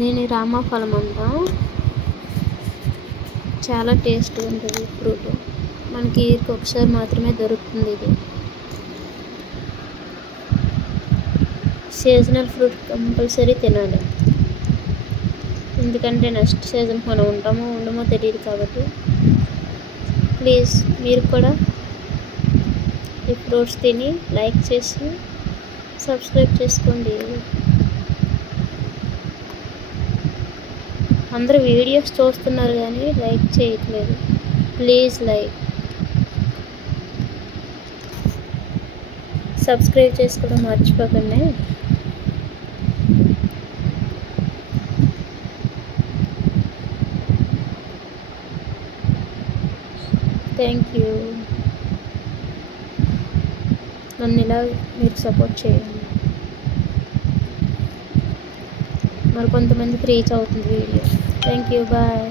దీని రామఫలం అంట, చాలా టేస్ట్గా ఉంటుంది ఫ్రూట్. మనకి ఇయర్కి ఒకసారి మాత్రమే దొరుకుతుంది ఇది. సీజనల్ ఫ్రూట్ కంపల్సరీ తినాలి, ఎందుకంటే నెక్స్ట్ సీజన్ మనం ఉంటామో ఉండమో తెలియదు కాబట్టి. ప్లీజ్ మీరు కూడా ఈ ఫ్రూట్స్ తిని లైక్ చేసి సబ్స్క్రైబ్ చేసుకోండి. అందరూ వీడియోస్ చూస్తున్నారు కానీ లైక్ చేయట్లేదు. ప్లీజ్ లైక్, సబ్స్క్రైబ్ చేసుకోవడం మర్చిపోకండి. Thank you. నన్ను ఇలా మీరు సపోర్ట్ చేయండి, మరి కొంతమందికి రీచ్ అవుతుంది వీడియో. Thank you, bye.